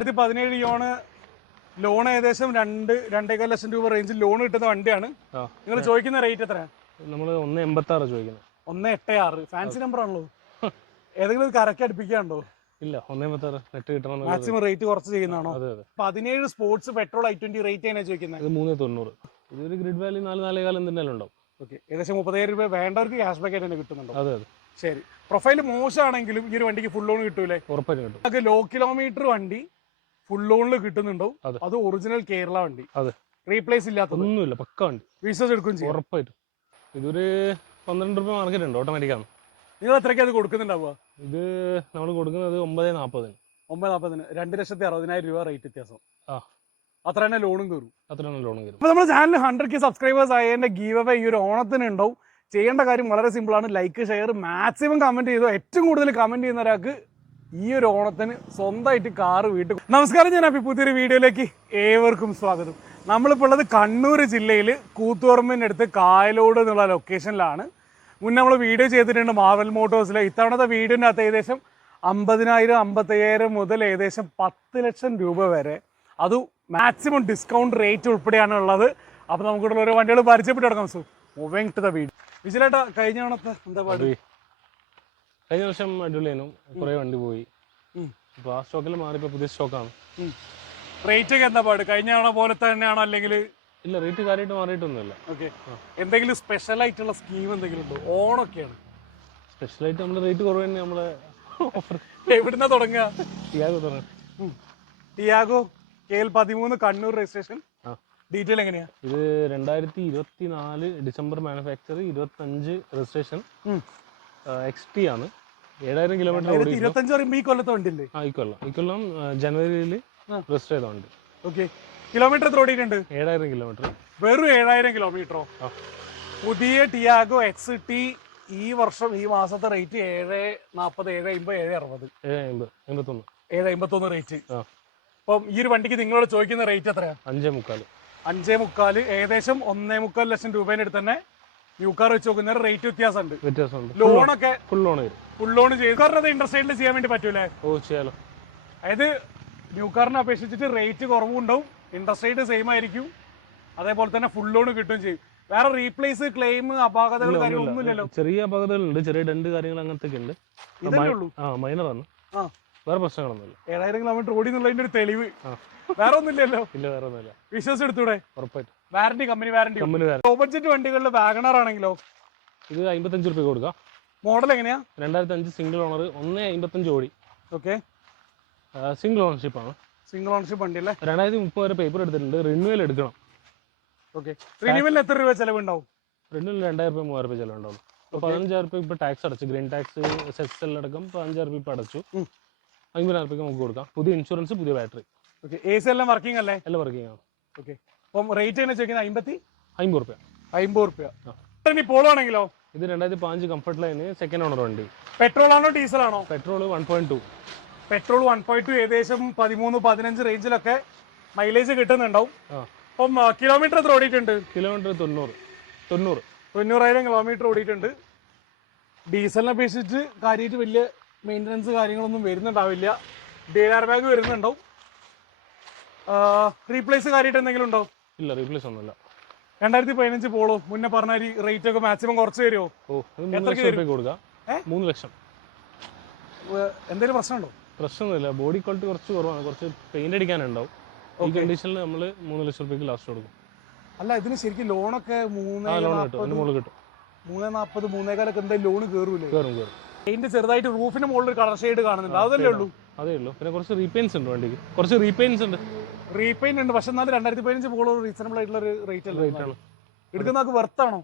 രണ്ടായിരത്തി പതിനേഴ് യോണ് ലോൺ ഏകദേശം രണ്ട് രണ്ടേകാൽ ലക്ഷം രൂപ റേഞ്ചിൽ ലോൺ കിട്ടുന്ന വണ്ടിയാണ്. നിങ്ങൾ ചോദിക്കുന്ന റേറ്റ് എത്രയാണ് നമ്മൾ ഒന്ന് എൺപത്തി ആറ് ചോദിക്കുന്നത് ഒന്ന് എട്ട് ആറ്. ഫാൻസി നമ്പർ ആണല്ലോ. ഏതെങ്കിലും കറക്റ്റ് അടുപ്പിക്കാണ്ടോ ഇല്ല ഒന്ന് എൺപത്തി ആറ് നെറ്റ് കിട്ടണം മാക്സിമം റേറ്റ് കുറച്ച് ചെയ്യുന്നതാണോ? പതിനേഴ് sports petrol I twenty rate ആണ് ചോദിക്കുന്നത് ഇത് മൂന്ന് തൊണ്ണൂറ്. ഇതൊരു ഗ്രിഡ് വാല്യൂ നാല് നാലേ കാലം എന്തെങ്കിലും ഉണ്ടാവും. ഓക്കെ ഏകദേശം മുപ്പതായിരം രൂപ വേണ്ടവർക്ക് ക്യാഷ് ബാക്ക് ആയിട്ട് തന്നെ കിട്ടുന്നുണ്ടോ? അതെ അതെ. ശരി. പ്രൊഫൈൽ മോശമാണെങ്കിലും ഈ ഒരു വണ്ടിക്ക് ഫുൾ ലോൺ കിട്ടൂലേ? ഉറപ്പായിട്ടും കിട്ടും. ലോ കിലോമീറ്റർ വണ്ടി ഫുൾ ലോണിൽ കിട്ടുന്നുണ്ടോ അതെ. അത് ഒറിജിനൽ കേരള വണ്ടി. അതെ. റീപ്ലേസ് ഇല്ലാത്ത ഒന്നുമില്ല പക്ക വണ്ടി. വിശ്വസ് എടുക്കും ചെയ്യും. ഉറപ്പായിട്ടും. ഇതൊരു പന്ത്രണ്ട് രൂപ മാർക്കറ്റ് ഉണ്ട് ഓട്ടോമാറ്റിക്കാണ് നിങ്ങൾ എത്രയ്ക്ക് അത് കൊടുക്കുന്നുണ്ടാവുക? ഇത് നമ്മൾ കൊടുക്കുന്നത് ഒമ്പത് നാൽപ്പതിന്. ഒമ്പത് നാൽപ്പതിന്. രണ്ട് ലക്ഷത്തി അറുപതിനായിരം രൂപ റേറ്റ് വ്യത്യാസം. ആ. അത്ര തന്നെ ലോണും കയറും. അത്ര തന്നെ ലോണും കയറും. അപ്പോൾ നമ്മുടെ ചാനൽ ഹൺഡ്രഡ് കെ സബ്സ്ക്രൈബേഴ്സ് ആയതിന്റെ ഗീവ് അവ ഈ ഒരു ഓണത്തിന് ഉണ്ടാവും. ചെയ്യേണ്ട കാര്യം വളരെ സിമ്പിൾ ആണ്. ലൈക്ക് ഷെയർ മാക്സിമം കമന്റ് ചെയ്തോ. ഏറ്റവും കൂടുതൽ കമന്റ് ചെയ്യുന്ന ഒരാൾക്ക് ഈ ഒരു ഓണത്തിന് സ്വന്തമായിട്ട് കാറ് വീട്ടിൽ നമസ്കാരം ഞാൻ അപ്പി പുതിയൊരു വീഡിയോയിലേക്ക് ഏവർക്കും സ്വാഗതം. നമ്മളിപ്പോൾ ഉള്ളത് കണ്ണൂർ ജില്ലയിൽ കൂത്തുപറമ്പിന്റെ അടുത്ത് കായലോട് എന്നുള്ള ലൊക്കേഷനിലാണ് മുന്നേ നമ്മൾ വീഡിയോ ചെയ്തിട്ടുണ്ട് മാവൽ മോട്ടോഴ്സിലെ. ഇത്തവണത്തെ വീഡിയോന്റെ അകത്ത് ഏകദേശം അമ്പതിനായിരം അമ്പത്തയ്യായിരം മുതൽ ഏകദേശം പത്ത് ലക്ഷം രൂപ വരെ. അത് മാക്സിമം ഡിസ്കൗണ്ട് റേറ്റ് ഉൾപ്പെടെയാണ് ഉള്ളത്. അപ്പോൾ നമുക്കിവിടെ ഓരോ വണ്ടികൾ പരിചയപ്പെട്ട് തുടങ്ങാം so moving to the video വിജിലേട്ടാ കഴിഞ്ഞ ഓണത്തെ എന്താ അത്. കഴിഞ്ഞ വർഷം അടിപൊളിയായിരുന്നു. കുറെ വണ്ടി പോയി. അപ്പൊ ആ സ്റ്റോക്കിൽ മാറിപ്പോ പുതിയ സ്റ്റോക്കാണ് റേറ്റ് ഒക്കെ എന്താ പാട്? കഴിഞ്ഞ തവണ പോലെ തന്നെയാണോ അല്ലെങ്കിൽ? ഇല്ല റേറ്റ് കാര്യമായിട്ട് മാറിയിട്ടൊന്നുമില്ല. ഓക്കെ എന്തെങ്കിലും സ്പെഷ്യൽ ആയിട്ടുള്ള സ്കീം എന്തെങ്കിലും ഉണ്ടോ? ഓണൊക്കെയാണ് സ്പെഷ്യൽ ആയിട്ട് നമ്മൾ റേറ്റ് കുറവ് തന്നെ നമ്മളെ ഓഫർ എവിടുന്ന തുടങ്ങുക? ടിയാഗോ ടിയാഗോ കെ എൽ പതിമൂന്ന് കണ്ണൂർ രജിസ്ട്രേഷൻ ഡീറ്റെയിൽ എങ്ങനെയാ? ഇത് രണ്ടായിരത്തി ഇരുപത്തി നാല് ഡിസംബർ മാനുഫാക്ചർ ഇരുപത്തി അഞ്ച് രജിസ്ട്രേഷൻ എക്സ് ടി ആണ്. ഏഴായിരം കിലോമീറ്റർ ഇരുപത്തഞ്ച് പറയുമ്പോൾ ഈ കൊല്ലത്തെ വണ്ടിയില്ലേ? ആ ഈ കൊല്ലം. ഈ കൊല്ലം ജനുവരിയിൽ. രജിസ്റ്റർ ചെയ്ത വണ്ടി. ഓക്കെ കിലോമീറ്റർ എത്ര ഓടിയിട്ടുണ്ട്? ഏഴായിരം കിലോമീറ്റർ വെറും ഏഴായിരം കിലോമീറ്ററോ പുതിയ ടിയാഗോ എക്സ് ടി ഈ വർഷം ഈ മാസത്തെ റേറ്റ് ഏഴ് നാൽപ്പത് ഏഴ് അമ്പത് ഏഴ് അറുപത്. ഏഴ് അമ്പത്തൊന്ന് റേറ്റ് അപ്പം ഈ ഒരു വണ്ടിക്ക് നിങ്ങളോട് ചോദിക്കുന്ന റേറ്റ് എത്രയാണ് അഞ്ചേ മുക്കാൽ അഞ്ചേ മുക്കാൽ ഏകദേശം ഒന്നേ മുക്കാൽ ലക്ഷം രൂപേന്റെ അടുത്ത് തന്നെ ന്യൂ കാർ വെച്ച് നോക്കുന്ന റേറ്റ് വ്യത്യാസമുണ്ട്. വ്യത്യാസമുണ്ട്. ലോണൊക്കെ ഫുൾ ലോൺ വരും. ഫുൾ ലോൺ ചെയ്ത് കാരണം ഇൻട്രസ്റ്റ് റേറ്റിൽ ചെയ്യാൻ വേണ്ടി പറ്റൂലേ? ഓ ചെയ്യാലോ. അതായത് ന്യൂ കാറിനെ അപേക്ഷിച്ചിട്ട് റേറ്റ് കുറവുണ്ടാവും. ഇൻട്രസ്റ്റ് റേറ്റ് സെയിം ആയിരിക്കും. അതേപോലെ തന്നെ ഫുൾ ലോൺ കിട്ടുകയും ചെയ്യും. വേറെ റീപ്ലേസ് ക്ലെയിം അപാകതകൾ ഒന്നുമില്ലല്ലോ ചെറിയ അപാകതകളുണ്ട്. ചെറിയ ഡണ്ട് കാര്യങ്ങൾ അങ്ങനത്തെ ഒക്കെ ഉണ്ട് ആ മൈനറാണ് ആ. വേറെ പ്രശ്നങ്ങളൊന്നുമില്ല. ഏഴായിരം കിലോമീറ്റർ ഓടി എന്നുള്ളതിന്റെ ഒരു തെളിവ്. വേറെ ഒന്നുമില്ലല്ലോ. ഇല്ല വേറെ ഒന്നുമില്ല. വിശ്വസിച്ച് എടുത്തൂടെ ഉറപ്പായിട്ടും വാറണ്ടി കമ്പനി വാറണ്ടി കമ്പനി ലോ വണ്ടികളിൽ വാഗണർ ആണെങ്കിലോ? ഇത് അമ്പത്തഞ്ച് റുപ്യ കൊടുക്കാം. മോഡൽ എങ്ങനെയാ? രണ്ടായിരത്തി അഞ്ച് സിംഗിൾ ഓണർ ഒന്ന് അമ്പത്തഞ്ച് ഓടി. ഓക്കെ സിംഗിൾ ഓണർഷിപ്പ് ആണ്. സിംഗിൾ ഓണർഷിപ്പ് വണ്ടി അല്ലേ? രണ്ടായിരത്തി മുപ്പത് വരെ പേപ്പർ എടുത്തിട്ടുണ്ട്. റിന്യൂവൽ എടുക്കണം. ഓക്കെ റിന്യൂവലിന് എത്ര രൂപ ചെലവുണ്ടാവും? റിന്യൂവൽ രണ്ടായിരം രൂപ മൂവായിരം രൂപ ചെലവുണ്ടാവും. പതിനഞ്ചായിരം രൂപ ഇപ്പൊ ടാക്സ് അടച്ചു. ഗ്രീൻ ടാക്സ് സെസ് എല്ലാം അടക്കം പതിനഞ്ചായിരം രൂപ ഇപ്പൊ അടച്ചു. അമ്പതിനായിരം നമുക്ക് കൊടുക്കാം. പുതിയ ഇൻഷുറൻസ് പുതിയ ബാറ്ററി ഓക്കെ എ സി എല്ലാം വർക്കിംഗ് അല്ലേ? എല്ലാം വർക്കിംഗ് ആണ്. ഓക്കെ അപ്പം റേറ്റ് എങ്ങനെ ചോദിക്കുന്നത്? അമ്പത്തി? അമ്പത് റുപ്യ. അമ്പത് റുപ്യ. ഇനി പോളോ ആണെങ്കിലോ? ഇത് രണ്ടായിരത്തി പതിനഞ്ച് കംഫർട്ട് ലൈന് സെക്കൻഡ് ഓണർ വണ്ടി. പെട്രോൾ ആണോ ഡീസൽ ആണോ? Petrol one point two petrol one point two ഏകദേശം പതിമൂന്ന് പതിനഞ്ച് റേഞ്ചിലൊക്കെ മൈലേജ് കിട്ടുന്നുണ്ടാവും. അപ്പം കിലോമീറ്റർ എത്ര ഓടിയിട്ടുണ്ട്? കിലോമീറ്റർ തൊണ്ണൂറ്. തൊണ്ണൂറ്. തൊണ്ണൂറായിരം കിലോമീറ്റർ ഓടിയിട്ടുണ്ട്. ഡീസലിനെ അപേക്ഷിച്ച് കാര്യമായിട്ട് വലിയ മെയിന്റനൻസ് കാര്യങ്ങളൊന്നും വരുന്നുണ്ടാവില്ല. ഡി ആർ ബാഗ് വരുന്നുണ്ടാവും റീപ്ലേസ് കാര്യമായിട്ട് എന്തെങ്കിലും ഉണ്ടോ? ഇല്ല റീപ്ലേസ് ഒന്നുമില്ല. രണ്ടായിരത്തി പതിനഞ്ച് പോളോ. മുന്നേ പറഞ്ഞ റേറ്റ് ഒക്കെ മാക്സിമം കുറച്ച് തരുമോ? ഓ മൂന്ന് ലക്ഷം കൊടുക്കാം? മൂന്ന് എന്തെങ്കിലും പ്രശ്നമുണ്ടോ? പ്രശ്നമൊന്നുമില്ല. ബോഡി ക്വാളിറ്റി കുറച്ച് കുറവാണ്. കുറച്ച് പെയിന്റ് അടിക്കാനുണ്ടാവും. ഈ കണ്ടീഷനിൽ നമ്മൾ മൂന്ന് ലക്ഷം റുപ്യക്ക് ലാസ്റ്റ് കൊടുക്കും. അല്ല ഇതിന് ശരിക്കും ലോണൊക്കെ മൂന്ന് ലോൺ കിട്ടും. അതിന് മുകളിൽ കിട്ടും. മൂന്ന് നാൽപ്പത് മൂന്നേകാലൊക്കെ എന്തായാലും ലോൺ കയറൂലേ കയറും കയറും പെയിന്റ് ചെറുതായിട്ട് റൂഫിന് മുകളിൽ കളർ ഷെയ്ഡ് കാണുന്നുണ്ട്. അതല്ലേ ഉള്ളൂ? അതേ ഉള്ളൂ. പിന്നെ കുറച്ച് റീപെയിൻസ് ഉണ്ട് വണ്ടിക്ക്. കുറച്ച് റീപെയിൻസ് ഉണ്ട്. റീപെയിന്റ് ഉണ്ട്. പക്ഷെ എന്നാലും രണ്ടായിരത്തി പതിനഞ്ച് മുകളിൽ റീസണബിൾ ആയിട്ടുള്ള ഒരു റേറ്റ് അല്ലേ? റേറ്റ് ആണ്. എടുക്കുന്ന വെർത്ത് വെർത്താണോ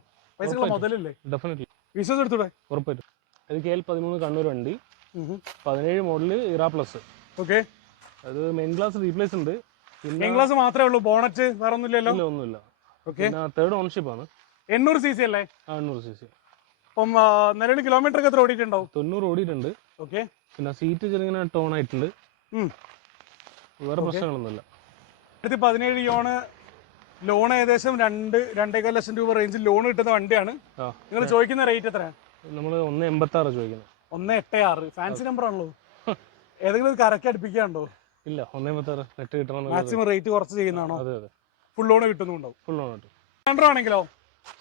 മുതലല്ലേ? ഡെഫിനറ്റ്ലി വിശ്വസ് എടുത്തൂടെ? ഉറപ്പായിട്ടും. ഇത് കെ എൽ പതിമൂന്ന് കണ്ണൂർ വണ്ടി. പതിനേഴ് മോഡൽ ഇറ പ്ലസ് ഓക്കെ അത് മെയിൻ ഗ്ലാസ് റീപ്ലേസ് ഉണ്ട്. മെയിൻ ക്ലാസ് മാത്രമേ ഉള്ളൂ? ബോണറ്റ് വേറെ ഒന്നുമില്ലല്ലോ? ഒന്നുമില്ല. ഓക്കെ തേർഡ് ഓണർഷിപ്പ് ആണ്. എണ്ണൂറ് സി സി അല്ലേ എണ്ണൂറ് സി സി അപ്പം നിലവിൽ കിലോമീറ്റർ ഒക്കെ എത്ര ഓടിയിട്ടുണ്ടാവും. തൊണ്ണൂറ് ഓടിയിട്ടുണ്ട്. ഓക്കെ. പിന്നെ സീറ്റ് ചെറുങ്ങനെ ടോൺ ആയിട്ടുണ്ട്. വേറെ പ്രശ്നങ്ങളൊന്നുമില്ല. രണ്ടായിരത്തി പതിനേഴ് യോണ് ലോൺ ഏകദേശം രണ്ട് രണ്ടേകാൽ ലക്ഷം രൂപ റേഞ്ചിൽ ലോൺ കിട്ടുന്ന വണ്ടിയാണ്. നിങ്ങൾ ചോദിക്കുന്ന റേറ്റ് എത്രയാണ് നമ്മൾ ഒന്ന് എൺപത്തി ആറ് ചോദിക്കുന്നത് ഒന്ന് എട്ട് ആറ്. ഫാൻസി നമ്പർ ആണല്ലോ. ഏതെങ്കിലും കറക്റ്റ് അടുപ്പിക്കാണ്ടോ ഇല്ല ഒന്ന് എൺപത്തി ആറ് നെറ്റ് കിട്ടണം മാക്സിമം റേറ്റ് കുറച്ച് ചെയ്യുന്നതാണോ? അതെ അതെ. ഫുൾ ലോൺ കിട്ടുന്നുണ്ടാവും. ഫുൾ ലോൺ കിട്ടും. ആണെങ്കിലോ?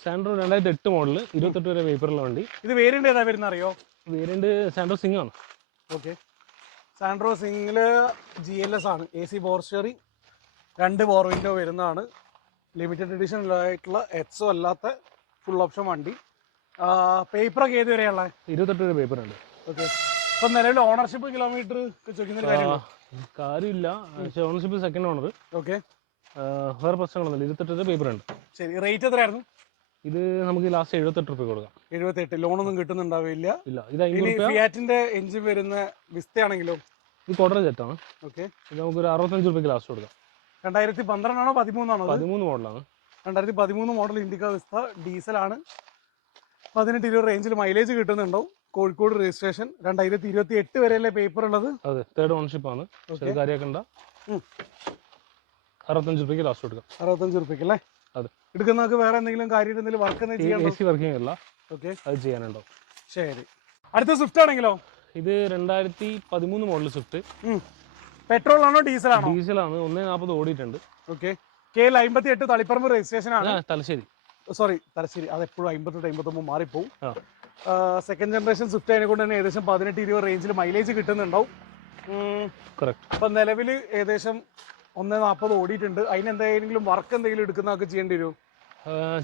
സാൻഡ്രോ രണ്ടായിരത്തി എട്ട് മോഡൽ ഇരുപത്തെട്ട് വരെ പേപ്പറുള്ള വണ്ടി. ഇത് വേരിയന്റ് ഏതാ വരുന്ന അറിയോ വേരിയന്റ് സാൻഡ്രോ സിംഗ് ആണ്. ഓക്കെ സാൻഡ്രോ സിംഗിൽ ജി എൽ എസ് ആണ്. എ സി ബോർസ്റ്ററി രണ്ട് ബോർ വിൻഡോ വരുന്നതാണ്. ലിമിറ്റഡ് എഡിഷൻ ആയിട്ടുള്ള എക്സോ അല്ലാത്ത ഫുൾ ഓപ്ഷൻ വണ്ടി. പേപ്പറൊക്കെ ഏത് വരെയുള്ള ഇരുപത്തെട്ട് വരെ പേപ്പർ ഉണ്ട്. ഓക്കെ ഇപ്പം നിലവിൽ ഓണർഷിപ്പ് കിലോമീറ്റർ കാര്യമില്ല. പക്ഷേ ഓണർഷിപ്പ് സെക്കൻഡ് ഓണർ ഓക്കെ വേറെ പ്രശ്നങ്ങളൊന്നുമില്ല. ഇരുപത്തെട്ട് പേപ്പർ ഉണ്ട്. ശരി. റേറ്റ് എത്രയായിരുന്നു? ഇത് നമുക്ക് ലാസ്റ്റ് എഴുപത്തെട്ട് റുപ്യ കൊടുക്കാം. എഴുപത്തെട്ട്. ലോണൊന്നും കിട്ടുന്നുണ്ടാവില്ല. ഇല്ല ഇത് റുപ്യ ഫിയാറ്റിന്റെ എഞ്ചിൻ വരുന്ന വിസ്തയാണെങ്കിലോ? ഇത് ക്വാർട്ടർ ജെറ്റാണ് ഓക്കെ. ഇത് നമുക്ക് ഒരു അറുപത്തഞ്ച് റുപ്യക്ക് ലാസ്റ്റ് കൊടുക്കാം. രണ്ടായിരത്തി പന്ത്രണ്ടാണോ പതിമൂന്നാണോ അത്? പതിമൂന്ന് മോഡലാണ് രണ്ടായിരത്തി പതിമൂന്ന് മോഡൽ ഇൻഡിക്ക വിസ്ത ഡീസലാണ് പതിനെട്ട് ഇരുപത് റേഞ്ചിൽ മൈലേജ് കിട്ടുന്നുണ്ടോ കോഴിക്കോട് രജിസ്ട്രേഷൻ രണ്ടായിരത്തി ഇരുപത്തി എട്ട് വരെയല്ലേ പേപ്പർ ഉള്ളത്? അതെ തേർഡ് ഓണർഷിപ്പ് ആണ്. ഇത് കാര്യമാക്കണ്ട. ഉം. അറുപത്തഞ്ച് റുപ്യക്ക് ലാസ്റ്റ് കൊടുക്കാം. അറുപത്തഞ്ച് റുപ്യക്ക് അല്ലേ? അതെ. എടുക്കുന്നവർക്ക് വേറെ എന്തെങ്കിലും കാര്യം എന്തെങ്കിലും വർക്ക് എന്തെങ്കിലും എ സി വർക്കിംഗ് അല്ല ഓക്കെ അത് ചെയ്യാനുണ്ടോ? ശരി. അടുത്ത സ്വിഫ്റ്റ് ആണെങ്കിലോ? ഇത് രണ്ടായിരത്തി പതിമൂന്ന് മോഡൽ സ്വിഫ്റ്റ് പെട്രോൾ ആണോ ഡീസൽ ആണോ ഡീസലാണ്. ഒന്നേ നാൽപ്പത് ഓടിയിട്ടുണ്ട്. ഓക്കെ കെ എൽ അമ്പത്തി എട്ട് തളിപ്പറമ്പ് രജിസ്ട്രേഷൻ ആണ്. തലശ്ശേരി. സോറി തലശ്ശേരി. അത് എപ്പോഴും അമ്പത്തെട്ട് അമ്പത്തൊമ്പത് മാറിപ്പോവും. സെക്കൻഡ് ജനറേഷൻ സ്വിഫ്റ്റ് അതിനെ കൊണ്ട് തന്നെ ഏകദേശം പതിനെട്ട് ഇരുപത് റേഞ്ചിൽ മൈലേജ് കിട്ടുന്നുണ്ടാവും. ഇപ്പം നിലവിൽ ഏകദേശം ഒന്ന് നാൽപ്പത് ഓടിയിട്ടുണ്ട്. അതിന് എന്തെങ്കിലും വർക്ക് എന്തെങ്കിലും എടുക്കുന്നതൊക്കെ ചെയ്യേണ്ടി വരും.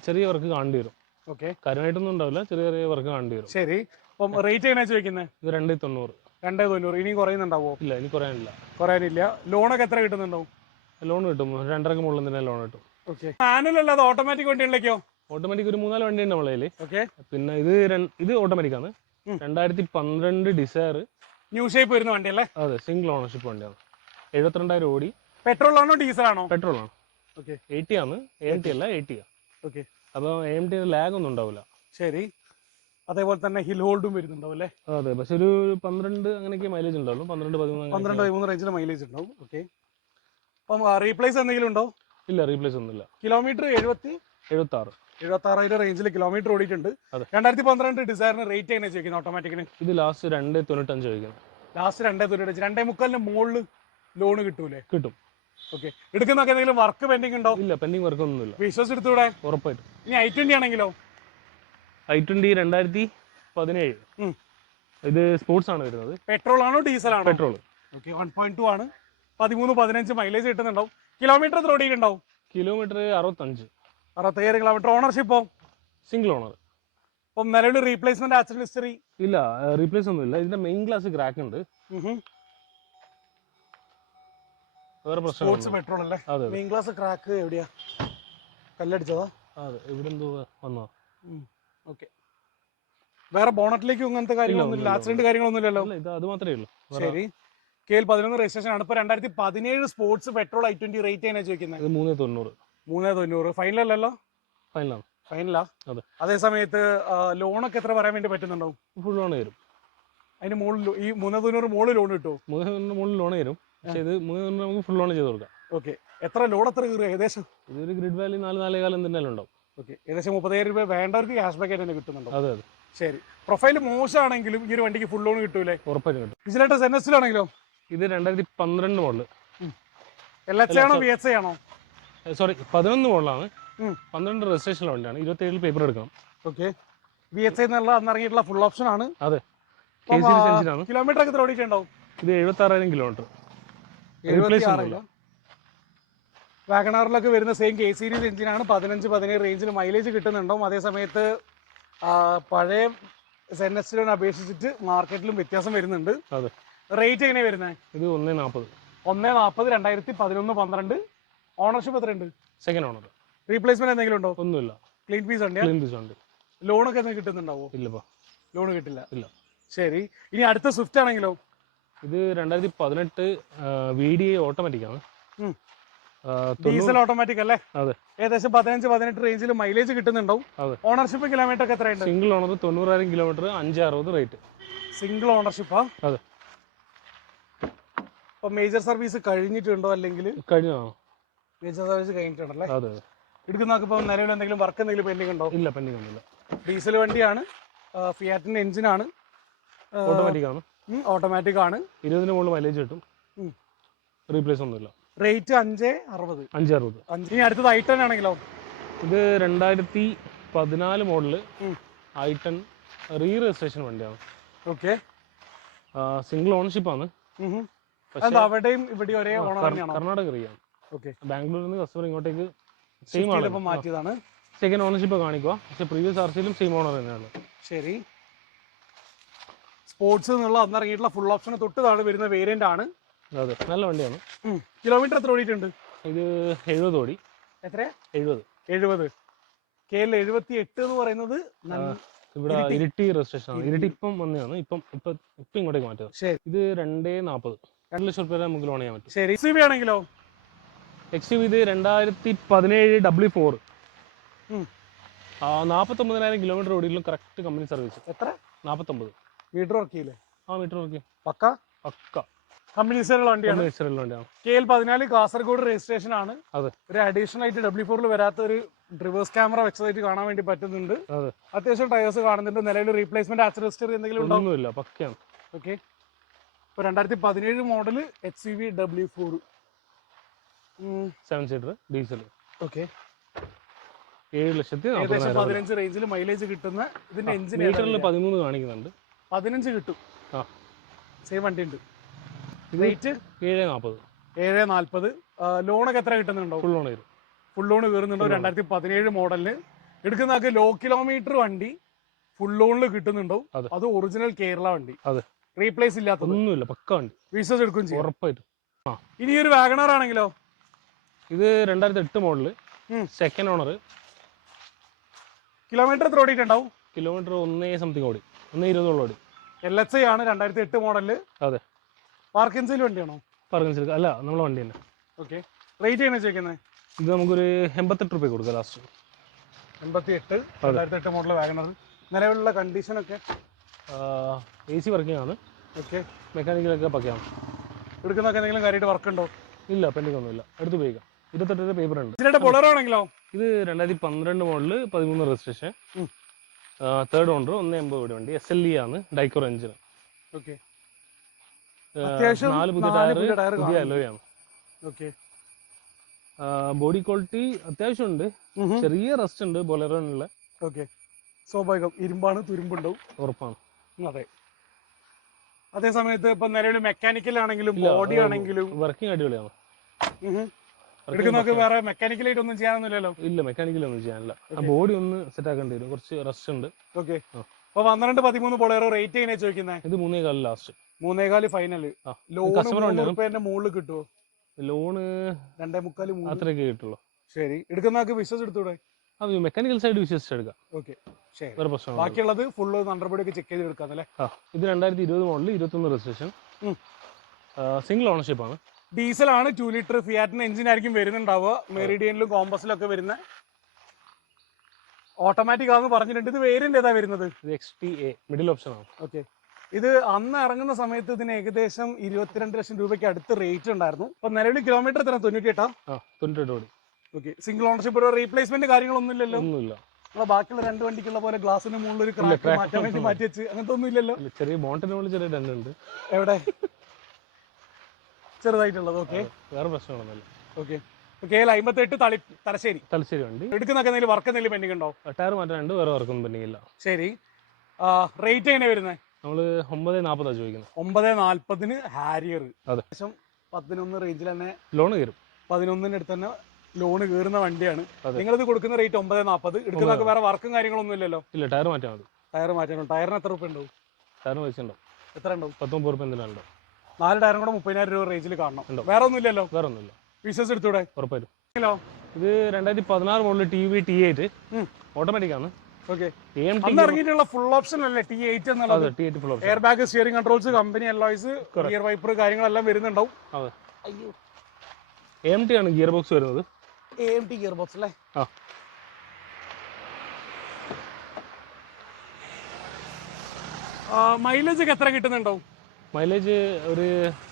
ചെറിയ വർക്ക് കാണേണ്ടി വരും. ഓക്കെ കാര്യമായിട്ടൊന്നും ഉണ്ടാവില്ല. ചെറിയ ചെറിയ വർക്ക് കാണേണ്ടി വരും. ശരി. അപ്പം റേറ്റ് എങ്ങനെ ചോദിക്കുന്നത് ഇത് രണ്ടേ തൊണ്ണൂറ്. രണ്ടേ തൊണ്ണൂറ്. ഇനിയും കുറയുന്നുണ്ടാവോ? ഇല്ല ഇനി കുറയാനില്ല. കുറയാനില്ല. ലോണൊക്കെ എത്ര കിട്ടുന്നുണ്ടാവും? ലോൺ കിട്ടും. രണ്ടരക്ക് മുകളിൽ തന്നെ ലോൺ കിട്ടും. ഓക്കെ മാനുവൽ അല്ലാതെ ഓട്ടോമാറ്റിക് വണ്ടികളിലേക്കോ? ഓട്ടോമാറ്റിക് ഒരു മൂന്നാൽ വണ്ടി ഉണ്ട് നമ്മളെ. ഓക്കെ പിന്നെ ഇത് ഇത് ഓട്ടോമാറ്റിക് ആണ്. രണ്ടായിരത്തി പന്ത്രണ്ട് ഡിസയർ ന്യൂ ഷേപ്പ് വരുന്ന വണ്ടിയല്ലേ? അതെ സിംഗിൾ ഓണർഷിപ്പ് വണ്ടിയാണ്. എഴുപത്തിരണ്ടായിരം ഓടി. പെട്രോൾ ആണോ ഡീസൽ ആണോ പെട്രോൾ ആണ് ഓക്കെ. എയ്റ്റി ആണ് എം ടി അല്ല എയ്റ്റി ഓക്കെ അപ്പോൾ എം ടി ലാഗ് ഒന്നും ഉണ്ടാവില്ല. ശരി. അതേപോലെ തന്നെ ഹിൽ ഹോൾഡും വരുന്നുണ്ടാവും അല്ലേ? അതെ പക്ഷെ ഒരു പന്ത്രണ്ട് അങ്ങനെയൊക്കെ മൈലേജ് ഉണ്ടാവുള്ളൂ. പന്ത്രണ്ട് പതിമൂന്ന് പന്ത്രണ്ട് പതിമൂന്ന് റേഞ്ചിൽ മൈലേജ് ഉണ്ടാവും. ഓക്കെ. അപ്പം റീപ്ലേസ് എന്തെങ്കിലും ഉണ്ടോ? ഇല്ല റീപ്ലേസ് ഒന്നുമില്ല. കിലോമീറ്റർ എഴുപത്തി എഴുപത്തി ആറ് എഴുപത്തി ആറായിരം റേഞ്ചിൽ കിലോമീറ്റർ ഓടിയിട്ടുണ്ട്. രണ്ടായിരത്തി പന്ത്രണ്ട് ഡിസൈറിന് റേറ്റ് എങ്ങനെ ചോദിക്കുന്നത് ഓട്ടോമാറ്റിക്കിന് ഇത് ലാസ്റ്റ് രണ്ട് തൊണ്ണൂറ്റഞ്ച് ചോദിക്കുന്നത് ലാസ്റ്റ് രണ്ടേ തൊണ്ണൂറ്റഞ്ച്. രണ്ടേ മുക്കാലിന് മുകളിൽ ലോൺ കിട്ടൂലേ? കിട്ടും. ഓക്കെ എടുക്കുന്നൊക്കെ എന്തെങ്കിലും വർക്ക് പെൻഡിങ് ഉണ്ടോ? ഇല്ല പെൻഡിങ് വർക്ക് ഒന്നും ഇല്ല വിശ്വസിച്ചെടുത്തൂടെ ഉറപ്പായിട്ടും. ഇനി ഐ ട്വന്റി ആണെങ്കിലോ? ഐ ട്വന്റി രണ്ടായിരത്തി പതിനേഴ്. ഇത് സ്പോർട്സ് ആണ് വരുന്നത്. പെട്രോൾ ആണോ ഡീസൽ ആണോ? Petrol okay one point two ആണ്. പതിമൂന്ന് പതിനഞ്ച് മൈലേജ് കിട്ടുന്നുണ്ടാവും. കിലോമീറ്റർ എത്ര ഓടിയിട്ടുണ്ടാവും? കിലോമീറ്റർ അറുപത്തഞ്ച്. അറുപത്തേഴ് കിലോമീറ്റർ ഓണർഷിപ്പോ സിംഗിൾ ഓണർ അപ്പം നിലവിൽ റീപ്ലേസ്മെന്റ് ആക്സിഡന്റ് ഹിസ്റ്ററി ഇല്ല റീപ്ലേസ് ഒന്നും ഇല്ല ഇതിന്റെ മെയിൻ ഗ്ലാസ് ക്രാക്ക് ഉണ്ട്. വേറെ സ്പോർട്സ് പെട്രോൾ അല്ലേ? മെയിൻ ക്ലാസ് ക്രാക്ക് എവിടെയാ? കല്ലടിച്ചതാ? അതെ ഇവിടെ എന്തോ വന്നോ ഓക്കെ വേറെ ബോണറ്റിലേക്കും അങ്ങനത്തെ കാര്യങ്ങളൊന്നുമില്ല ആക്സിഡന്റ് കാര്യങ്ങളൊന്നും ഇല്ലല്ലോ? ഇത് അത് മാത്രമേ ഉള്ളൂ. ശരി. കെ എൽ പതിനൊന്ന് രജിസ്ട്രേഷൻ ആണ്. ഇപ്പൊ രണ്ടായിരത്തി പതിനേഴ് sports petrol I twenty rate ആണ് ചോദിക്കുന്നത് മൂന്നേ തൊണ്ണൂറ്. മൂന്ന് തൊണ്ണൂറ്. ഫൈനലല്ലോ ഫൈനലാണ് ഫൈനലാ അതെ. അതേ സമയത്ത് ലോണൊക്കെ എത്ര പറയാൻ വേണ്ടി പറ്റുന്നുണ്ടാവും? ഫുൾ ലോൺ വരും അതിന് മുകളിൽ ഈ മൂന്ന് തൊണ്ണൂറ് മുകളിൽ ലോൺ കിട്ടുമോ മൂന്ന് തൊണ്ണൂറ് മുകളിൽ ലോൺ വരും പക്ഷേ ഇത് മൂന്ന് നമുക്ക് ഫുൾ ഓൺ ചെയ്ത് കൊടുക്കാം. ഓക്കെ എത്ര ലോഡ് എത്ര കയറും ഏകദേശം? ഇതൊരു ഗ്രിഡ് വാലി നാല് നാലേ കാലം ഉണ്ടാവും. ഓക്കെ ഏകദേശം മുപ്പത്തേഴ് രൂപ വേണ്ടവർക്ക് ക്യാഷ് ബാക്ക് ആയിട്ട് തന്നെ കിട്ടുന്നുണ്ടോ? അതെ അതെ. ശരി. പ്രൊഫൈൽ മോശമാണെങ്കിലും ഈ ഒരു വണ്ടിക്ക് ഫുൾ ലോൺ കിട്ടൂലേ? ഉറപ്പായിട്ടും കിട്ടും. ഇതിലായിട്ട് എസിലാണെങ്കിലോ ഇത് രണ്ടായിരത്തി പന്ത്രണ്ട് മോഡൽ എൽ എച്ച് ആണോ വി എച്ച് ആണോ? സോറി പതിനൊന്ന് മോഡലാണ്. പന്ത്രണ്ട് രജിസ്ട്രേഷൻ വണ്ടിയാണ്. ഇരുപത്തേഴിൽ പേപ്പർ എടുക്കണം. ഓക്കെ വി എച്ച് എന്നുള്ള അന്നിറങ്ങിയിട്ടുള്ള ഫുൾ ഓപ്ഷൻ ആണ്. അതെ. കിലോമീറ്റർ ഒക്കെ എത്ര ഓടിയിട്ടുണ്ടാവും? ഇത് എഴുപത്തി ആറായിരം കിലോമീറ്റർ വാഗണാറിലൊക്കെ വരുന്ന സെയിം കെ സീരീസ് എഞ്ചിനാണ് പതിനഞ്ച് പതിനേഴ് റേഞ്ചിൽ മൈലേജ് കിട്ടുന്നുണ്ടോ അതേ സമയത്ത് സെൻ പഴയ സെനസ്റ്റിനെ അപേക്ഷിച്ചിട്ട് മാർക്കറ്റിലും വ്യത്യാസം വരുന്നുണ്ട്. റേറ്റ് എങ്ങനെയാ വരുന്നത് ഇത് ഒന്നേ നാൽപ്പത് ഒന്ന് നാൽപ്പത് രണ്ടായിരത്തി പതിനൊന്ന് പന്ത്രണ്ട്. ഓണർഷിപ്പ് എത്രയുണ്ട് സെക്കൻഡ് ഓണർ റീപ്ലേസ്മെന്റ് എന്തെങ്കിലും ഉണ്ടോ? ഒന്നുമില്ല. ക്ലീൻ ഫീസ് ഉണ്ട്? ക്ലീൻ ഫീസ് ഉണ്ട്. ലോണൊക്കെ എന്തെങ്കിലും കിട്ടുന്നുണ്ടാവോ? ഇല്ലപ്പോ ലോൺ കിട്ടില്ല. ഇല്ല. ശരി. ഇനി അടുത്ത സ്വിഫ്റ്റ് ആണെങ്കിലോ? ഇത് രണ്ടായിരത്തി പതിനെട്ട് വി ഡി ഐ ഓട്ടോമാറ്റിക് ആണ്. ഉം. ആ, തൊണ്ണൂറ് ഡീസൽ ഓട്ടോമാറ്റിക് അല്ലേ? അതെ. ഏകദേശം പതിനഞ്ച് പതിനെട്ട് റേഞ്ചിൽ മൈലേജ് കിട്ടുന്നുണ്ടാവും. ഓണർഷിപ്പ് കിലോമീറ്റർ ഒക്കെ എത്രയുണ്ട്? സിംഗിൾ ഓണർ തൊണ്ണൂറായിരം കിലോമീറ്റർ അഞ്ച് അറുപത് റേറ്റ് സിംഗിൾ ഓണർഷിപ്പാ അതെ. അപ്പൊ മേജർ സർവീസ് കഴിഞ്ഞിട്ടുണ്ടോ അല്ലെങ്കിൽ കഴിഞ്ഞോ? മേജർ സർവീസ് കഴിഞ്ഞിട്ടുണ്ടല്ലേ? അതെ എടുക്കുന്നവർക്ക് ഇപ്പം നിലവിൽ എന്തെങ്കിലും വർക്ക് എന്തെങ്കിലും പെൻഡിങ് ഉണ്ടോ? ഇല്ല പെൻഡിങ് ഒന്നുമില്ല. ഡീസൽ വണ്ടിയാണ് ഫിയാറ്റിന്റെ എഞ്ചിനാണ് ഓട്ടോമാറ്റിക് ആണ്. ഓട്ടോമാറ്റിക് ആണ്. ഇരുപതിന് മുകളിൽ മൈലേജ് കിട്ടും. റീപ്ലേസ് ഒന്നുമില്ല. റേറ്റ് അഞ്ച് അറുപത്. അഞ്ച് അറുപത്. അഞ്ച് ഇനി അടുത്തത് ഐ ടെൻ ആണെങ്കിലോ? ഇത് രണ്ടായിരത്തി പതിനാല് model I ten re registration വണ്ടിയാണ്. ഓക്കെ സിംഗിൾ ഓണർഷിപ്പ് ആണ്. അവിടെയും ഇവിടെ ഒരേ കർണാടക റിയാണ് ഓക്കെ ബാംഗ്ലൂരിൽ നിന്ന് കസ്റ്റമർ ഇങ്ങോട്ടേക്ക് സെയിം ആണ്. മാറ്റിയതാണ്. സെക്കൻഡ് ഓണർഷിപ്പ് കാണിക്കുക പക്ഷെ പ്രീവിയസ് ആർ സിയിലും സെയിം ഓണർ തന്നെയാണ്. ശരി. സ്പോർട്സ് എന്നുള്ള അന്ന് ഇറങ്ങിയിട്ടുള്ള ഫുൾ ഓപ്ഷൻ തൊട്ട് താഴെ വരുന്ന വേരിയന്റ് ആണ്. അതെ നല്ല വണ്ടിയാണ്. കിലോമീറ്റർ എത്ര ഓടിയിട്ടുണ്ട്? ഇത് എഴുപത് ഓടി. എത്ര എഴുപത്. എഴുപത്. കെ എൽ എഴുപത്തി എട്ട് എന്ന് പറയുന്നത് ഇവിടെ ഇരിട്ടി. രജിസ്ട്രേഷൻ ആണ്. ഇരിട്ടി. ഇപ്പം വന്നതാണ്. ഇപ്പം ഇപ്പം ഇപ്പൊ ഇങ്ങോട്ടേക്ക് ശരി. ഇത് രണ്ടേ നാൽപ്പത് രണ്ട് ലക്ഷം റുപ്യ നമുക്ക് ലോൺ ചെയ്യാൻ പറ്റും. ശരി. സി ബി ആണെങ്കിലോ? എക്സ് യു ഇത് രണ്ടായിരത്തി പതിനേഴ് ഡബ്ല്യു ഫോർ. നാൽപ്പത്തൊമ്പതിനായിരം കിലോമീറ്റർ ഓടിയിലും കറക്റ്റ് കമ്പനി സർവീസ് എത്ര? നാൽപ്പത്തൊമ്പത് മീറ്റർ വർക്ക് ചെയ്യില്ലേ ആ മീറ്റർ വർക്ക് പക്ക? പക്ക. കമ്പനി വണ്ടിയാണ്. കെ എൽ പതിനാല് കാസർഗോഡ് രജിസ്ട്രേഷൻ ആണ്. അതെ. ഒരു അഡീഷണൽ ആയിട്ട് ഡബ്ല്യൂ ഫോറിൽ വരാത്ത ഒരു റിവേഴ്സ് ക്യാമറ വെച്ചതായിട്ട് കാണാൻ വേണ്ടി പറ്റുന്നുണ്ട്. അതെ. അത്യാവശ്യം ടയേഴ്സ് കാണുന്നുണ്ട്. നിലവിൽ റീപ്ലേസ്മെന്റ് ആക്സിഡന്റ് എന്തെങ്കിലും ഉണ്ടോ? ഒന്നുമില്ല. പക്കയാണ്. ഓക്കെ ഇപ്പോൾ രണ്ടായിരത്തി പതിനേഴ് model H C V W four seven seater diesel okay ഏഴ് ലക്ഷത്തി പതിനഞ്ച് റേഞ്ചിൽ മൈലേജ് കിട്ടുന്ന ഇതിന്റെ എഞ്ചിൻ മീറ്ററിൽ പതിമൂന്ന് കാണിക്കുന്നുണ്ട്. പതിനഞ്ച് കിട്ടും. ആ. സെയിം വണ്ടി ഉണ്ട് റേറ്റ് ഏഴ് നാൽപ്പത്. ഏഴ് നാൽപ്പത്. ലോണൊക്കെ എത്ര കിട്ടുന്നുണ്ടോ ഫുൾ ലോൺ വരും. ഫുൾ ലോൺ കയറുന്നുണ്ടോ രണ്ടായിരത്തി പതിനേഴ് മോഡലിന് എടുക്കുന്നതൊക്കെ ലോ കിലോമീറ്റർ വണ്ടി ഫുൾ ലോണിൽ കിട്ടുന്നുണ്ടോ അത്. ഒറിജിനൽ കേരള വണ്ടി. അതെ. റീപ്ലേസ് ഇല്ലാത്ത ഒന്നുമില്ല. പക്ക വണ്ടി. വിശ്വസ് എടുക്കും ചെയ്യും. ഉറപ്പായിട്ടും. ആ. ഇനി ഒരു വാഗണർ ആണെങ്കിലോ? ഇത് രണ്ടായിരത്തി എട്ട് മോഡൽ സെക്കൻഡ് ഓണർ കിലോമീറ്റർ എത്ര ഓടിയിട്ടുണ്ടാവും? കിലോമീറ്റർ ഒന്നേ സംതിങ് ഓടി. ഒന്നേ ഇരുപതോളം ഓടി എൽ എച്ച് ഐ ആണ് രണ്ടായിരത്തി എട്ട് മോഡൽ അതെ. പാർക്കിൻസിൽ വണ്ടിയാണോ? പാർക്കിൻസിൽ അല്ല നമ്മളെ വണ്ടി തന്നെ ഓക്കെ റേറ്റ് എങ്ങനെ ചോദിക്കുന്നത് ഇത് നമുക്കൊരു എൺപത്തെട്ട് റുപ്യ കൊടുക്കാം ലാസ്റ്റ് എൺപത്തി എട്ട് രണ്ടായിരത്തി എട്ട് മോഡൽ വാഗണർ നിലവിലുള്ള കണ്ടീഷനൊക്കെ എ സി വർക്കിംഗ് ആണ്. ഓക്കെ മെക്കാനിക്കലൊക്കെ പക്കയാണ് എടുക്കുന്നതൊക്കെ എന്തെങ്കിലും കാര്യമായിട്ട് വർക്ക് ഉണ്ടോ? ഇല്ല പെൻഡിങ് ഒന്നുമില്ല. എടുത്ത് ഉപയോഗിക്കാം ഇരുപത്തെട്ട് പേപ്പർ ഉണ്ട്. ഇതിന്റെ ബോളർ ആണെങ്കിലോ? ഇത് രണ്ടായിരത്തി പന്ത്രണ്ട് മോഡൽ പതിമൂന്ന് രജിസ്ട്രേഷൻ. തേർഡ് ഓണർ ഒന്ന് എൺപത് കോടി വണ്ടി. എസ് എൽ ഇ ആണ് ഡൈക്കോർ എഞ്ചിൻ ഓക്കെ നാല് പുതിയ ടയർ പുതിയ. അലോയാണ് ഓക്കെ ബോഡി ക്വാളിറ്റി അത്യാവശ്യം ഉണ്ട് ചെറിയ റസ്റ്റ് ഉണ്ട് ബൊലറോനുള്ള ഓക്കെ സ്വാഭാവികം. ഇരുമ്പാണ് തുരുമ്പുണ്ടാവും. ഉറപ്പാണ്. അതെ അതേ. സമയത്ത് ഇപ്പൊ നിലവിൽ മെക്കാനിക്കൽ ആണെങ്കിലും ബോഡി ആണെങ്കിലും വർക്കിംഗ് അടിപൊളിയാണ്. എടുക്കുന്നതൊക്കെ വേറെ മെക്കാനിക്കലായിട്ട് ഒന്നും ചെയ്യാനൊന്നുമില്ലല്ലോ? ഇല്ല മെക്കാനിക്കൽ ഒന്നും ചെയ്യാനില്ല. ബോഡി ഒന്ന് സെറ്റ് ആക്കേണ്ടി വരും. കുറച്ച് റസ്റ്റ് ഉണ്ട്. ഓക്കെ. അപ്പൊ പന്ത്രണ്ട് പതിമൂന്ന് ബോളേറോ റേറ്റ് എങ്ങനെയാ ചോദിക്കുന്നത് ഇത് മൂന്നേ കാലം ലാസ്റ്റ് മൂന്നേകാൽ ഫൈനൽ ലോൺ മുകളിൽ കിട്ടുമോ ലോണ് രണ്ടേ മുക്കാൽ അത്രയൊക്കെ കിട്ടുള്ളൂ. ശരി. എടുക്കുന്നതൊക്കെ വിശ്വസ് എടുത്തൂടെ? അത് മെക്കാനിക്കൽ സൈഡ് വിശ്വസിച്ചെടുക്കാം ഓക്കെ വേറെ ബാക്കിയുള്ളത് ഫുൾ നണ്ടർപടി ഒക്കെ ചെക്ക് ചെയ്ത് എടുക്കാം അല്ലേ ഇത് രണ്ടായിരത്തി ഇരുപത് മോഡൽ ഇരുപത്തൊന്ന് രജിസ്ട്രേഷൻ സിംഗിൾ ഓണർഷിപ്പ് ആണ്. ഡീസൽ ആണ് ടു ലിറ്റർ ഫിയാറ്റിന് എഞ്ചിൻ ആയിരിക്കും വരുന്നുണ്ടാവുക. മെറിഡിയനിലും കോമ്പസിലും ഒക്കെ വരുന്ന ഓട്ടോമാറ്റിക് ആണെന്ന് പറഞ്ഞിട്ടുണ്ട്. ഇത് വേരിയന്റ് ഏതാ വരുന്നത്? ഇത് X T A middle option ആണ്. ഓക്കെ ഇത് അന്ന് ഇറങ്ങുന്ന സമയത്ത് ഇതിന് ഏകദേശം ഇരുപത്തിരണ്ട് ലക്ഷം രൂപയ്ക്ക് അടുത്ത് റേറ്റ് ഉണ്ടായിരുന്നു. അപ്പൊ നിലവിൽ കിലോമീറ്റർ എത്ര തൊണ്ണൂറ്റി എട്ടാ ആ തൊണ്ണൂറ്റെട്ട് കോടി ഓക്കെ സിംഗിൾ ഓണർഷിപ്പ് ഒരു റീപ്ലേസ്മെന്റ് കാര്യങ്ങളൊന്നും ഇല്ലല്ലോ? ഒന്നുമില്ല. നമ്മളെ ബാക്കിയുള്ള രണ്ട് വണ്ടിക്കുള്ള പോലെ ഗ്ലാസിന് മുകളിൽ ഒരു ക്രാക്ക് മാറ്റാൻ വേണ്ടി മാറ്റി വെച്ച്. അങ്ങനത്തെ ഒന്നും ഇല്ലല്ലോ? ചെറിയ ബോണ്ടിന് മുകളിൽ ചെറിയ രണ്ടുണ്ട് എവിടെ? ചെറുതായിട്ടുള്ളത് ഓക്കെ വേറെ പ്രശ്നങ്ങളൊന്നുമില്ല. ഓക്കെ കെ എൽ അമ്പത്തെട്ട് തളി തലശ്ശേരി. തലശ്ശേരി വണ്ടി. എടുക്കുന്നൊക്കെ എന്തെങ്കിലും വർക്ക് എന്തെങ്കിലും പെൻഡിങ് ഉണ്ടോ? ടയർ മാറ്റാനുണ്ട് വേറെ വർക്കൊന്നും പെൻഡിങ് ഇല്ല. ശരി. റേറ്റ് എങ്ങനെ വരുന്നത് നമ്മൾ ഒമ്പത് നാൽപ്പതാണ് ചോദിക്കുന്നത്. ഒമ്പത് നാൽപ്പതിന് ഹാരിയർ അതെ. ഏകദേശം പതിനൊന്ന് റേഞ്ചിൽ തന്നെ ലോൺ കയറും. പതിനൊന്നിന് അടുത്ത് തന്നെ ലോൺ കയറുന്ന വണ്ടിയാണ്. നിങ്ങളിത് കൊടുക്കുന്ന റേറ്റ് ഒമ്പത് നാൽപ്പത് എടുക്കുന്നതൊക്കെ വേറെ വർക്കും കാര്യങ്ങളൊന്നും ഇല്ലല്ലോ. ഇല്ല ടയർ മാറ്റാൻ മതി. ടയർ മാറ്റാനോ ടയറിന് എത്ര രൂപ ഉണ്ടാവും? ടയർ വെച്ചിട്ടുണ്ടാവും എത്ര ഉണ്ടാവും. പത്തൊമ്പത് രൂപ റുപ്യ എന്തെങ്കിലും ഉണ്ടാവും. നാല് ടയറും കൂടെ മുപ്പതിനായിരം രൂപ റേഞ്ചിൽ കാണണം. വേറെ ഒന്നുമില്ലല്ലോ വേറെ ഒന്നുമില്ല വിശ്വസ് എടുത്തൂടെ? ഉറപ്പായിട്ടും. ഹലോ ഇത് രണ്ടായിരത്തി പതിനാറ് model T V T eight. Automatic ആണ്. ഇറങ്ങിയിട്ടുള്ള ഫുൾ ഓപ്ഷൻ അല്ലേ? ടി എയ്റ്റ് എന്നുള്ളത്? അതെ T full option air bag steering controls company alloys gear wiper കാര്യങ്ങളെല്ലാം വരുന്നുണ്ടാവും. എ ടി ആണ് ഗിയർ ബോക്സ് വരുന്നത്. A M T gear box അല്ലേ? ആ. മൈലേജ് ഒക്കെ എത്ര കിട്ടുന്നുണ്ടാവും? മൈലേജ് ഒരു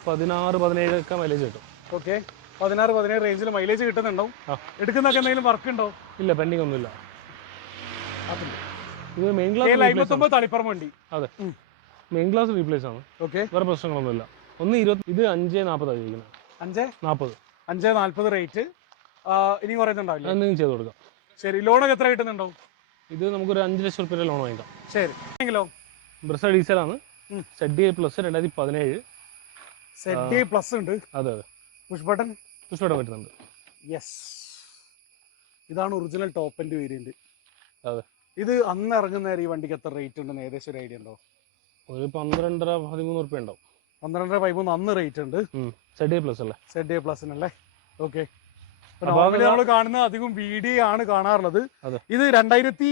പതിനാറ് പതിനേഴ് ഒക്കെ മൈലേജ് കിട്ടും. ഓക്കെ. പതിനാറ് പതിനേഴ് റേഞ്ചിൽ മൈലേജ് കിട്ടുന്നുണ്ടോ എടുക്കുന്നൊക്കെ എന്തെങ്കിലും വർക്ക് ഉണ്ടോ? ഇല്ല പെൻഡിങ് ഒന്നുമില്ല. ഇത് മെയിൻ ഗ്ലാസ് ക്ലാസ് അമ്പത്തൊമ്പത് തളിപ്പറം വണ്ടി. അതെ. മെയിൻ ക്ലാസ് റീപ്ലേസ് ആണ്. ഓക്കെ. വേറെ പ്രശ്നങ്ങളൊന്നുമില്ല. ഒന്ന് ഇരുപത്തി ഇത് അഞ്ച് നാൽപ്പതാണ് ചോദിക്കുന്നത് അഞ്ച്? നാൽപ്പത് അഞ്ച് നാൽപ്പത് റേറ്റ് ഇനി കുറയുന്നുണ്ടാവില്ല? എന്തെങ്കിലും ചെയ്ത് കൊടുക്കാം. ശരി ലോണൊക്കെ എത്ര കിട്ടുന്നുണ്ടാവും? ഇത് നമുക്കൊരു അഞ്ച് ലക്ഷം റുപ്യ ലോൺ വാങ്ങിക്കാം. ശരി. ബ്രസ ഡീസലാണ്. സെഡ് എ പ്ലസ് രണ്ടായിരത്തി പതിനേഴ് സെറ്റ് പ്ലസ് ഉണ്ട്. അതെ അതെ. പുഷ് ബട്ടൺ പുഷ് ബട്ടൺ പറ്റുന്നുണ്ട് യെസ് ഇതാണ് ഒറിജിനൽ ടോപ്പ് എൻഡ് വേരിയന്റ് അതെ. ഇത് അന്ന് ഇറങ്ങുന്ന ഈ വണ്ടിക്ക് എത്ര റേറ്റ് ഉണ്ടെന്ന് ഏകദേശം ഒരു ഐഡിയ ഉണ്ടോ? ഒരു പന്ത്രണ്ടര പതിമൂന്ന് ഉറുപ്പ്യ ഉണ്ടാവും. പന്ത്രണ്ടര പതിമൂന്ന് അന്ന് റേറ്റ് ഉണ്ട്. സെഡ് എ പ്ലസ് അല്ലേ? സെഡ് എ പ്ലസിനല്ലേ ഓക്കെ നോർമലി നമ്മൾ കാണുന്നത് അധികം വീഡിയോ ആണ് കാണാറുള്ളത്. ഇത് രണ്ടായിരത്തി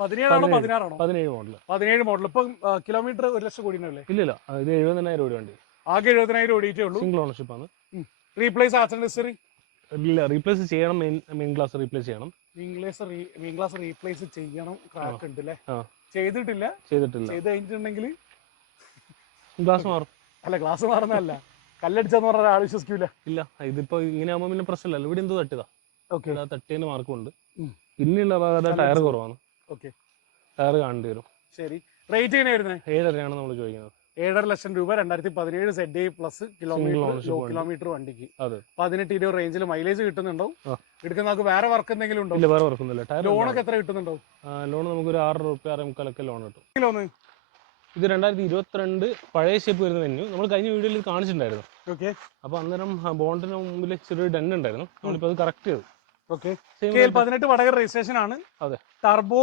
പതിനേഴാണോ പതിനേഴ്. പതിനാറാണോ? പതിനേഴ് മോഡൽ പതിനേഴ് മോഡൽ ഇപ്പം കിലോമീറ്റർ ഒരു ലക്ഷം കോടി അല്ലേ ഇല്ലില്ല ഇത് എഴുപതിനായിരം ഓടി വണ്ടി. ആകെ എഴുപതിനായിരം ഓടിയിട്ടേ ഉള്ളൂ. സിംഗിൾ ഓണർഷിപ്പ് ആണ്. റീപ്ലേസ് ആക്സിഡന്റ് ഹിസ്റ്ററി ഇല്ല റീപ്ലേസ് ചെയ്യണം. മെയിൻ ക്ലാസ് റീപ്ലേസ് ചെയ്യണം. Main glass main glass replace ചെയ്യണം. ക്രാക്ക് ഉണ്ട് അല്ലേ ചെയ്തിട്ടില്ല. ചെയ്തിട്ടില്ല. ചെയ്ത് കഴിഞ്ഞിട്ടുണ്ടെങ്കിൽ ഗ്ലാസ് മാറും. അല്ല ഗ്ലാസ് മാറുന്നതല്ല. കല്ലടിച്ചെന്ന് പറഞ്ഞ ആൾ വിശ്വസിക്കൂല. ഇല്ല ഇതിപ്പോ ഇങ്ങനെ ആകുമ്പോൾ പിന്നെ പ്രശ്നമില്ല ഇവിടെ എന്തോ തട്ടിയതാ? ഓക്കെ. ആ തട്ടിയതിന്റെ മാർക്കുണ്ട്. പിന്നെയുള്ള ഭാഗത്ത് ടയർ കുറവാണ്. ഓക്കെ. ടയർ കാണേണ്ടി വരും. ശരി. റേറ്റ് എങ്ങനെ വരുന്നത് ഏഴരയാണ് നമ്മൾ ചോദിക്കുന്നത്. ഏഴര ലക്ഷം രൂപ രണ്ടായിരത്തി പതിനേഴ് Z A plus kilometre low kilometre വണ്ടിക്ക്. പതിനെട്ട് ഇരുപത് റേഞ്ചിൽ മൈലേജ് കിട്ടുന്നുണ്ടോ. എടുക്കുന്ന നമുക്ക് വേറെ വർക്ക് എന്തെങ്കിലും ഉണ്ടോ? വേറെ വർക്കൊന്നുമില്ല ലോണൊക്കെ എത്ര കിട്ടുന്നുണ്ടോ ലോൺ നമുക്ക് ഒരു ആറ് റുപ്യ ആറ് മുക്കാലൊക്കെ ലോൺ കിട്ടും. ലോണ് ഇത് രണ്ടായിരത്തി ഇരുപത്തിരണ്ട് പഴയ ഷേപ്പ് വരുന്ന വെന്യു നമ്മൾ കഴിഞ്ഞ വീഡിയോയിൽ കാണിച്ചിട്ടുണ്ടായിരുന്നു. ഓക്കെ അപ്പൊ അന്നേരം ബോണ്ടിന് മുമ്പിൽ ചെറിയൊരു ഡെൻ ഉണ്ടായിരുന്നു. നമ്മളിപ്പോ അത് കറക്റ്റ് ചെയ്തു. ഓക്കെ പതിനെട്ട് വടകര രജിസ്ട്രേഷൻ ആണ്. അതെ. Turbo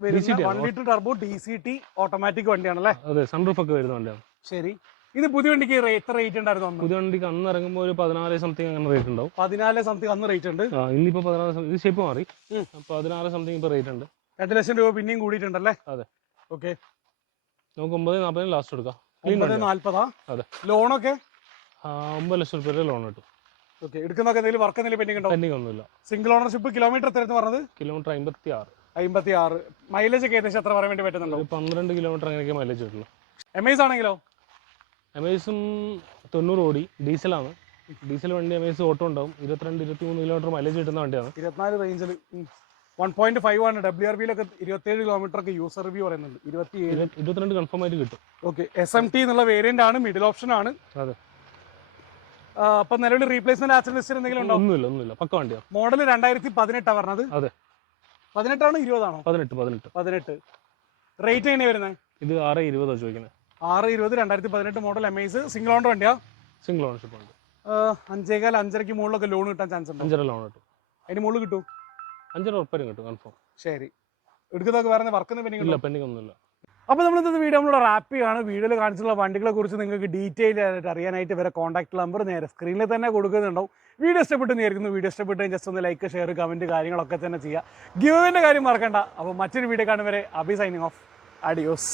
one litre turbo D C T automatic വണ്ടിയാണല്ലേ അതെ സൺറൂഫ് ഒക്കെ വരുന്ന വണ്ടിയാണ്. ശരി. ഇത് പുതിയ വണ്ടിക്ക് എത്ര റേറ്റ് ഉണ്ടായിരുന്നു പുതിയ വണ്ടിക്ക് അന്ന് ഇറങ്ങുമ്പോൾ ഒരു പതിനാല് സംതിങ് അങ്ങനെ റേറ്റ് ഉണ്ടാവും. പതിനാല് സംതിങ് അന്ന് റേറ്റ് ഉണ്ട്. ഇന്നിപ്പോ പതിനാല് പതിനാറ് ഇത് ഷേപ്പ് മാറി. പതിനാല് പതിനാറ് സംതിങ് ഇപ്പൊ റേറ്റ് ഉണ്ട്. രണ്ട് ലക്ഷം രൂപ പിന്നെയും കൂടിയിട്ടുണ്ടല്ലേ അതെ. ഓക്കെ നമുക്ക് ഒമ്പത് നാൽപ്പതിന് ലാസ്റ്റ് എടുക്കാം. ഒമ്പത്. നാല്പതാ? അതെ. ലോണൊക്കെ ഒമ്പത് ലക്ഷം രൂപ ലോൺ കിട്ടും. ഓക്കെ എടുക്കുന്നൊക്കെ എന്തെങ്കിലും വർക്ക് എന്തെങ്കിലും പെൻഡിങ് ഉണ്ടോ? പെൻഡിങ് ഒന്നുമില്ല. സിംഗിൾ ഓണർഷിപ്പ് കിലോമീറ്റർ എത്രയെന്ന് പറഞ്ഞത്? കിലോമീറ്റർ അമ്പത്തി ആറ് അമ്പത്തി ആറ് മൈലേജ് ഒക്കെ ഏകദേശം എത്ര പറയാൻ വേണ്ടി പറ്റുന്നുണ്ടോ? പന്ത്രണ്ട് കിലോമീറ്റർ അങ്ങനെയൊക്കെ മൈലേജ് കിട്ടുള്ളൂ. എമേസ് ആണെങ്കിലോ? എമേസും തൊണ്ണൂറ് ഓടി. ഡീസലാണ് ഡീസൽ വണ്ടി എമേസ് ഓട്ടോ ഉണ്ടാവും. ഇരുപത്തിരണ്ട് ഇരുപത്തി മൂന്ന് കിലോമീറ്റർ മൈലേജ് കിട്ടുന്ന വണ്ടിയാണ്. ഇരുപത്തിനാല് റേഞ്ചിൽ വൺ പോയിന്റ് ഫൈവ് ആണ്. ഡബ്ല്യു ആർ ബിയിലൊക്കെ ഇരുപത്തേഴ് കിലോമീറ്റർ ഒക്കെ യൂസർ റിവ്യൂ പറയുന്നുണ്ട്. ഇരുപത്തിയേഴ്. ഇരുപത്തി- ഇരുപത്തിരണ്ട് കൺഫേം ആയിട്ട് കിട്ടും. ഓക്കെ എസ് എം ടി എന്നുള്ള വേരിയന്റ് ആണ് മിഡിൽ ഓപ്ഷൻ ആണ്. അതെ. അപ്പൊ നിലവിൽ റീപ്ലേസ്മെന്റ് ആക്സിഡന്റ് ലിസ്റ്റ് എന്തെങ്കിലും ഉണ്ടോ? ഒന്നുമില്ല ഒന്നുമില്ല. പക്ക വണ്ടിയാണ് മോഡൽ രണ്ടായിരത്തി പതിനെട്ടാണ് പറഞ്ഞത്. അതെ. പതിനെട്ടാണോ ഇരുപതാണോ? പതിനെട്ട് പതിനെട്ട്. പതിനെട്ട്. റേറ്റ് എങ്ങനെയാ വരുന്നത് ഇത് ആറ് ഇരുപതാ ചോദിക്കുന്നത് ആറ് ഇരുപത് രണ്ടായിരത്തി പതിനെട്ട് മോഡൽ എമേസ് സിംഗിൾ ഓണർ വണ്ടിയാ? സിംഗിൾ ഓണർഷിപ്പ് ഉണ്ട് അഞ്ചേകാൽ അഞ്ചരയ്ക്ക് മുകളിലൊക്കെ ലോൺ കിട്ടാൻ ചാൻസ് ഉണ്ട്? അഞ്ചര ലോൺ കിട്ടും. അതിന് മുകളിൽ കിട്ടും? അഞ്ചര ഉറപ്പായും കിട്ടും കൺഫേം ശരി. എടുക്കുന്നതൊക്കെ വേറെ വർക്ക് പെൻഡിങ് ഇല്ല പെൻഡിങ് ഒന്നുമില്ല. അപ്പോൾ നമ്മൾ ഇന്നത്തെ വീഡിയോ നമ്മൾ റാപ്പ് ചെയ്യാണ്. വീഡിയോയിൽ കാണിച്ചുള്ള വണ്ടികളെ കുറിച്ച് നിങ്ങൾക്ക് ഡീറ്റെയിൽ ആയിട്ട് അറിയാനായിട്ട് വരെ കോൺടാക്ട് നമ്പർ നേരെ സ്ക്രീനിൽ തന്നെ കൊടുക്കുന്നുണ്ടാവും. വീഡിയോ ഇഷ്ടപ്പെട്ട് നേരിടുന്നു വീഡിയോ ഇഷ്ടപ്പെട്ട് ജസ്റ്റ് ഒന്ന് ലൈക്ക് ഷെയർ കമന്റ് കാര്യങ്ങളൊക്കെ തന്നെ ചെയ്യുക. ഗിവിന്റെ കാര്യം മറക്കണ്ട. അപ്പോൾ മറ്റൊരു വീഡിയോ കാണുന്നവരെ വരെ. Abi signing off adios